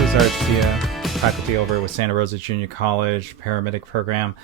This is Arcia, faculty over with Santa Rosa Junior College paramedic program.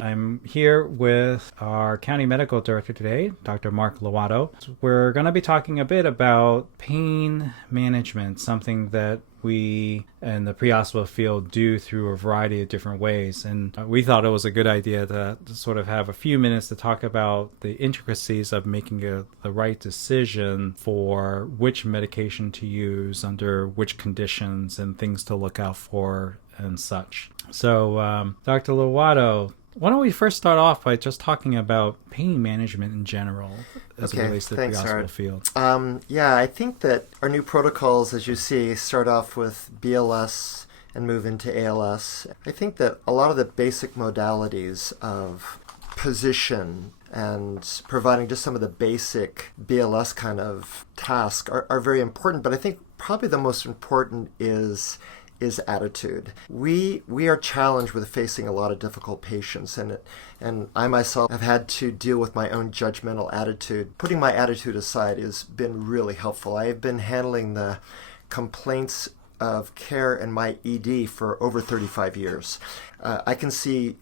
I'm here with our county medical director today, Dr. Mark Luoto. We're going to be talking a bit about pain management, something that we in the pre-hospital field do through a variety of different ways. And we thought it was a good idea to sort of have a few minutes to talk about the intricacies of making the right decision for which medication to use under which conditions and things to look out for and such. So, Dr. Luoto, why don't we first start off by just talking about pain management in general as it relates to the pre-hospital field? I think that our new protocols, as you see, start off with BLS and move into ALS. I think that a lot of the basic modalities of position and providing just some of the basic BLS kind of tasks are very important, but I think probably the most important is attitude. We are challenged with facing a lot of difficult patients, and I myself have had to deal with my own judgmental attitude. Putting my attitude aside has been really helpful. I have been handling the complaints of care in my ED for over 35 years. I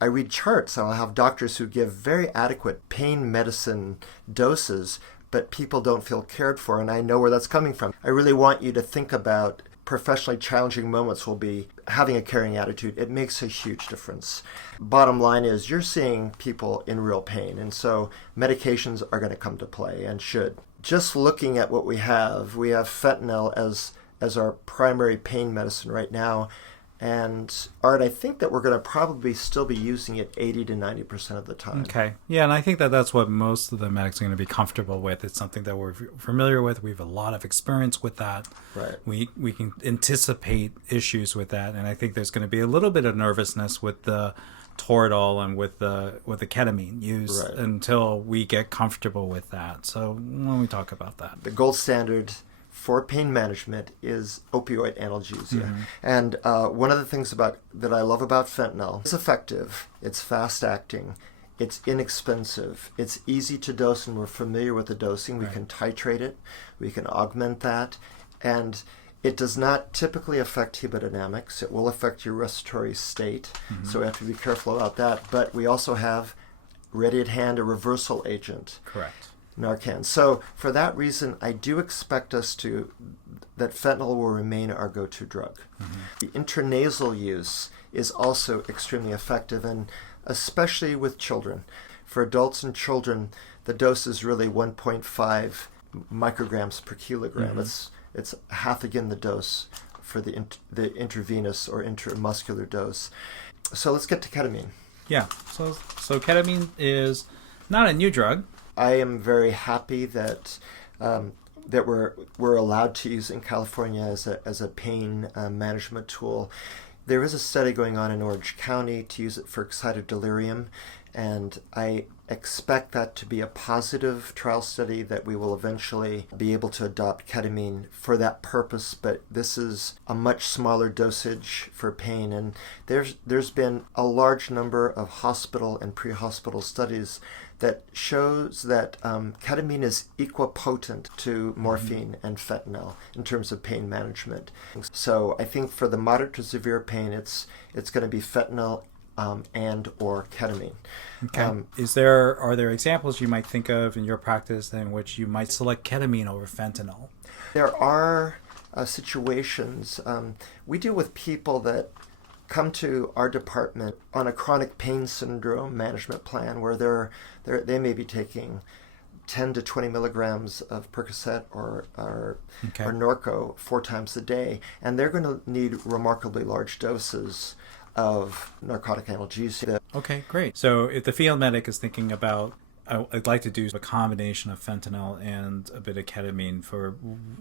read charts, and I'll have doctors who give very adequate pain medicine doses, but people don't feel cared for, and I know where that's coming from. I really want you to think about professionally challenging moments will be having a caring attitude. It makes a huge difference. Bottom line is you're seeing people in real pain, and so medications are going to come to play and should. Just looking at what we have fentanyl as our primary pain medicine right now. And Art, I think that we're going to probably still be using it 80 to 90% of the time. Okay. Yeah, and I think that that's what most of the medics are going to be comfortable with. It's something that we're familiar with. We have a lot of experience with that. Right. We can anticipate issues with that, and I think there's going to be a little bit of nervousness with the Toradol and with the ketamine use until we get comfortable with that. So when we talk about that, the gold standard for pain management is opioid analgesia. Mm-hmm. And one of the things that I love about fentanyl, it's effective, it's fast acting, it's inexpensive, it's easy to dose, and we're familiar with the dosing. We can titrate it, we can augment that, and it does not typically affect hemodynamics. It will affect your respiratory state, so we have to be careful about that. But we also have ready at hand a reversal agent. Correct. Narcan. So for that reason, I do expect that fentanyl will remain our go-to drug. The intranasal use is also extremely effective, and especially with children. For adults and children, the dose is really 1.5 micrograms per kilogram. It's half again the dose for the intravenous or intramuscular dose. So let's get to ketamine. Yeah. So ketamine is not a new drug. I am very happy that we're allowed to use it in California as a pain management tool. There is a study going on in Orange County to use it for excited delirium, and I expect that to be a positive trial study that we will eventually be able to adopt ketamine for that purpose. But this is a much smaller dosage for pain, and there's been a large number of hospital and pre-hospital studies that shows that ketamine is equipotent to morphine and fentanyl in terms of pain management. So I think for the moderate to severe pain, it's going to be fentanyl and or ketamine. Okay. Are there examples you might think of in your practice in which you might select ketamine over fentanyl? There are situations. We deal with people that come to our department on a chronic pain syndrome management plan where they may be taking 10 to 20 milligrams of Percocet or Norco 4 times a day, and they're going to need remarkably large doses of narcotic analgesia. Okay, great. So if the field medic is thinking about, I'd like to do a combination of fentanyl and a bit of ketamine for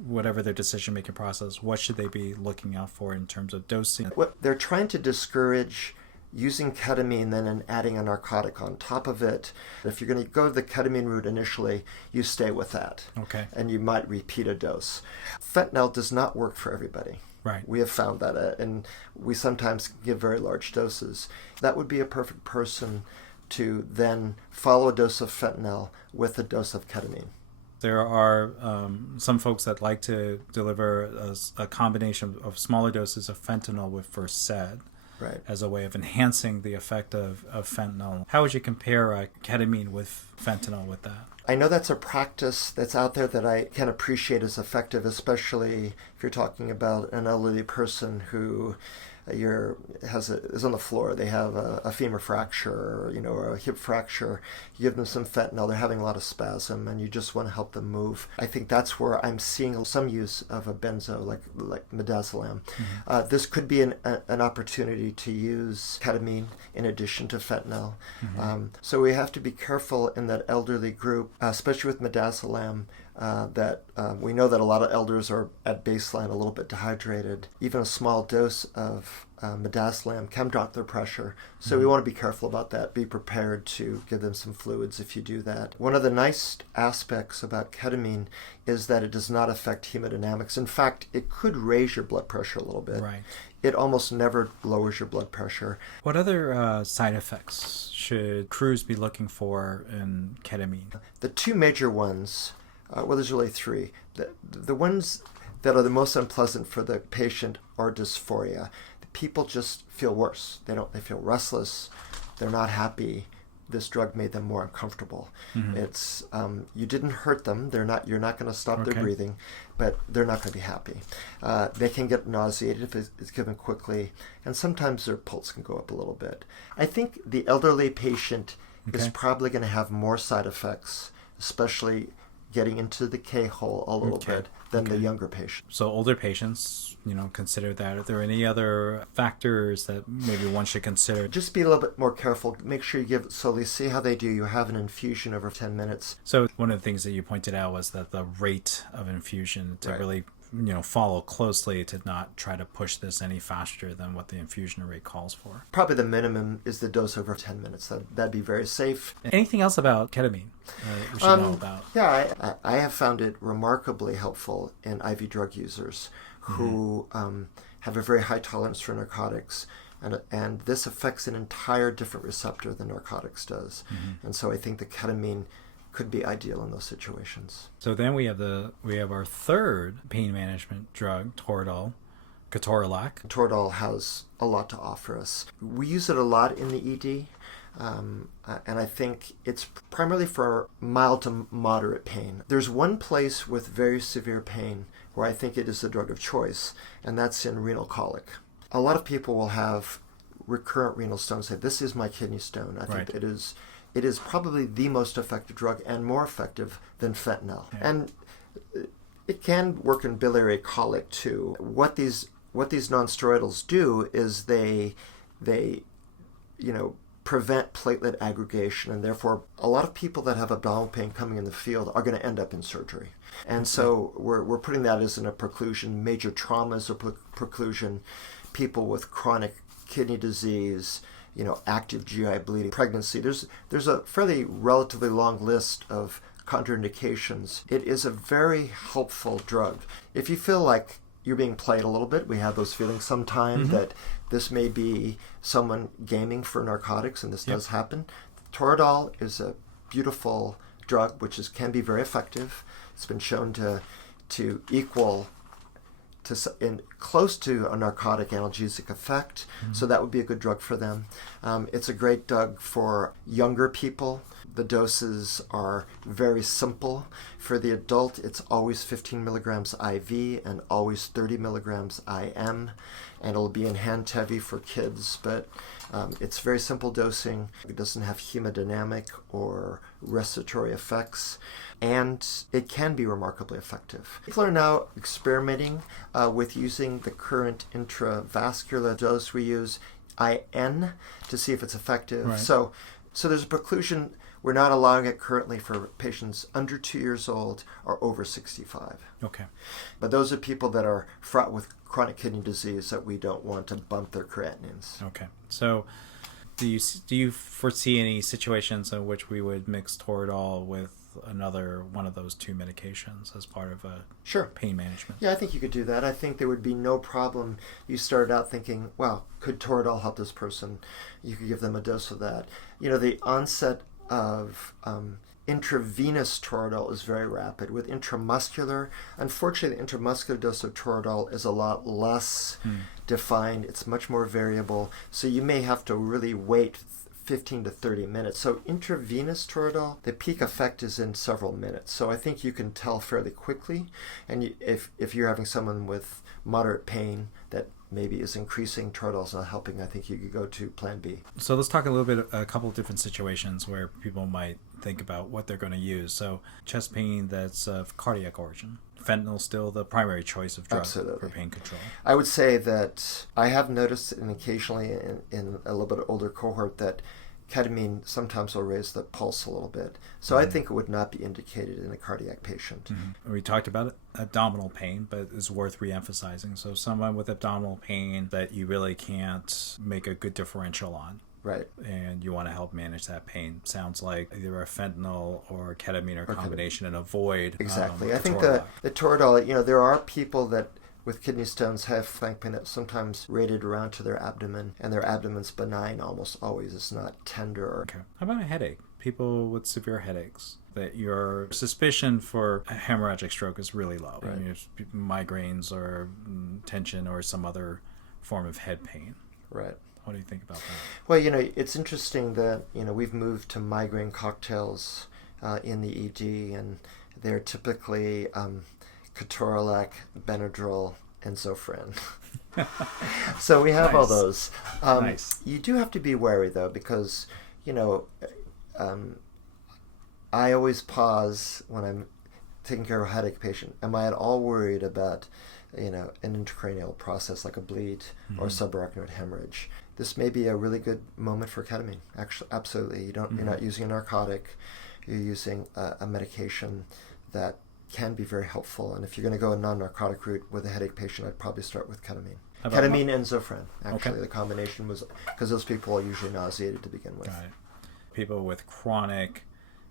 whatever their decision-making process, what should they be looking out for in terms of dosing? What they're trying to discourage using ketamine then and adding a narcotic on top of it. If you're going to go the ketamine route initially, you stay with that. Okay. And you might repeat a dose. Fentanyl does not work for everybody. Right. We have found that, and we sometimes give very large doses. That would be a perfect person to then follow a dose of fentanyl with a dose of ketamine. There are some folks that like to deliver a combination of smaller doses of fentanyl with Versed Right. as a way of enhancing the effect of fentanyl. How would you compare ketamine with fentanyl with that? I know that's a practice that's out there that I can appreciate as effective, especially if you're talking about an elderly person who is on the floor. They have a femur fracture, or a hip fracture. You give them some fentanyl. They're having a lot of spasm, and you just want to help them move. I think that's where I'm seeing some use of a benzo, like midazolam. Mm-hmm. This could be an opportunity to use ketamine in addition to fentanyl. Mm-hmm. So we have to be careful in that elderly group, especially with midazolam. That we know that a lot of elders are at baseline a little bit dehydrated. Even a small dose of midazolam can drop their pressure. So we want to be careful about that. Be prepared to give them some fluids if you do that. One of the nice aspects about ketamine is that it does not affect hemodynamics. In fact, it could raise your blood pressure a little bit. Right. It almost never lowers your blood pressure. What other side effects should crews be looking for in ketamine? The two major ones, there's really three. The ones that are the most unpleasant for the patient are dysphoria. The people just feel worse. They feel restless. They're not happy. This drug made them more uncomfortable. Mm-hmm. It's you didn't hurt them. You're not going to stop their breathing, but they're not going to be happy. They can get nauseated if it's given quickly, and sometimes their pulse can go up a little bit. I think the elderly patient is probably going to have more side effects, especially getting into the K-hole a little bit than the younger patient. So older patients, consider that. Are there any other factors that maybe one should consider? Just be a little bit more careful. Make sure you give it slowly. See how they do. You have an infusion over 10 minutes. So one of the things that you pointed out was that the rate of infusion to really follow closely, to not try to push this any faster than what the infusion rate calls for. Probably the minimum is the dose over 10 minutes. That'd be very safe. Anything else about ketamine we should know about? Yeah, I have found it remarkably helpful in IV drug users who have a very high tolerance for narcotics. And this affects an entire different receptor than narcotics does. Mm-hmm. And so I think the ketamine could be ideal in those situations. So then we have our third pain management drug, Toradol, ketorolac. Toradol has a lot to offer us. We use it a lot in the ED, and I think it's primarily for mild to moderate pain. There's one place with very severe pain where I think it is the drug of choice, and that's in renal colic. A lot of people will have recurrent renal stones, say, this is my kidney stone. I think it is probably the most effective drug and more effective than fentanyl. Yeah. And it can work in biliary colic too. What these nonsteroidals do is they prevent platelet aggregation, and therefore a lot of people that have abdominal pain coming in the field are going to end up in surgery. And so we're putting that as in a preclusion. Major traumas are preclusion. People with chronic kidney disease, active GI bleeding, pregnancy. There's a fairly relatively long list of contraindications. It is a very helpful drug. If you feel like you're being played a little bit, we have those feelings sometime that this may be someone gaming for narcotics, and this does happen. Toradol is a beautiful drug which can be very effective. It's been shown to equal in close to a narcotic analgesic effect, so that would be a good drug for them. It's a great drug for younger people. The doses are very simple. For the adult, it's always 15 milligrams IV and always 30 milligrams IM, and it'll be in hand heavy for kids, but it's very simple dosing. It doesn't have hemodynamic or respiratory effects, and it can be remarkably effective. People are now experimenting with using the current intravascular dose we use, IN, to see if it's effective. Right. So there's a preclusion. We're not allowing it currently for patients under 2 years old or over 65. Okay. But those are people that are fraught with chronic kidney disease that we don't want to bump their creatinines. Okay. So do you foresee any situations in which we would mix Toradol with another one of those two medications as part of a pain management? Yeah, I think you could do that. I think there would be no problem. You started out thinking, wow, could Toradol help this person? You could give them a dose of that. The onset of intravenous toradol is very rapid. With intramuscular, unfortunately, the intramuscular dose of toradol is a lot less defined. It's much more variable. So you may have to really wait 15 to 30 minutes. So intravenous toradol, the peak effect is in several minutes. So I think you can tell fairly quickly. And if you're having someone with moderate pain that maybe is increasing, toradol's not helping, I think you could go to plan B. So let's talk a little bit, a couple of different situations where people might think about what they're going to use. So chest pain that's of cardiac origin. Fentanyl still the primary choice of drug for pain control. I would say that I have noticed, and occasionally in a little bit older cohort, that ketamine sometimes will raise the pulse a little bit. So I think it would not be indicated in a cardiac patient. We talked about abdominal pain, but it's worth reemphasizing. So someone with abdominal pain that you really can't make a good differential on. Right. And you want to help manage that pain. Sounds like either a fentanyl or ketamine or combination and avoid. Exactly. I think the toradol, there are people that with kidney stones have flank pain that's sometimes rated around to their abdomen, and their abdomen's benign almost always. It's not tender. Okay. How about a headache? People with severe headaches, that your suspicion for a hemorrhagic stroke is really low. Right. Migraines or tension or some other form of head pain. Right. What do you think about that? Well, it's interesting that, we've moved to migraine cocktails in the ED, and they're typically ketorolac, Benadryl, and Zofran. So we have all those. Nice. You do have to be wary, though, because, I always pause when I'm taking care of a headache patient. Am I at all worried about, an intracranial process like a bleed or subarachnoid hemorrhage? This may be a really good moment for ketamine. Actually, absolutely. You're not using a narcotic. You're using a medication that can be very helpful. And if you're going to go a non-narcotic route with a headache patient, I'd probably start with ketamine. Ketamine and Zofran, actually. The combination was, because those people are usually nauseated to begin with. Got it. People with chronic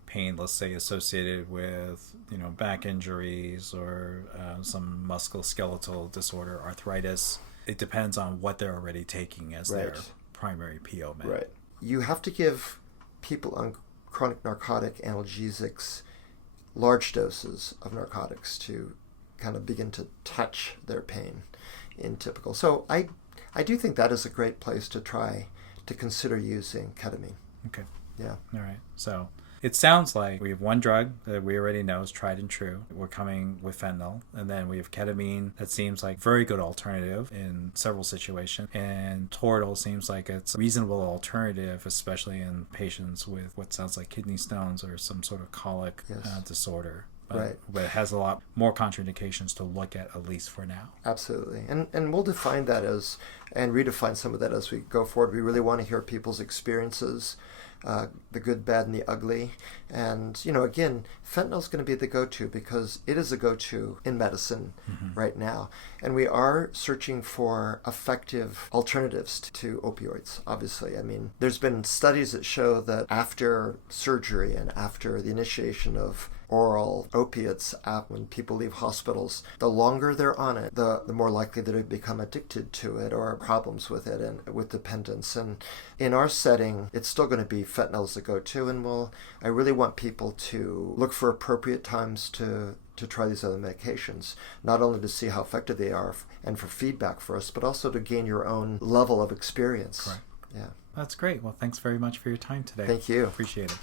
pain, let's say associated with back injuries or some musculoskeletal disorder, arthritis, it depends on what they're already taking as their primary PO med. Right. You have to give people on chronic narcotic analgesics large doses of narcotics to kind of begin to touch their pain in typical. So I do think that is a great place to try to consider using ketamine. Okay. Yeah. All right. So it sounds like we have one drug that we already know is tried and true. We're coming with fentanyl. And then we have ketamine that seems like a very good alternative in several situations. And toradol seems like it's a reasonable alternative, especially in patients with what sounds like kidney stones or some sort of colic disorder. But it has a lot more contraindications to look at least for now. Absolutely. And we'll define that and redefine some of that as we go forward. We really want to hear people's experiences, the good, bad, and the ugly. And, again, fentanyl is going to be the go-to because it is a go-to in medicine right now. And we are searching for effective alternatives to opioids, obviously. I mean, there's been studies that show that after surgery and after the initiation of oral opiates, when people leave hospitals, the longer they're on it, the more likely that they become addicted to it or problems with it and with dependence. And in our setting, it's still going to be fentanyl as the go-to, and I really want people to look for appropriate times to try these other medications, not only to see how effective they are and for feedback for us, but also to gain your own level of experience. Correct. Yeah. That's great. Well, thanks very much for your time today. Thank you. Appreciate it.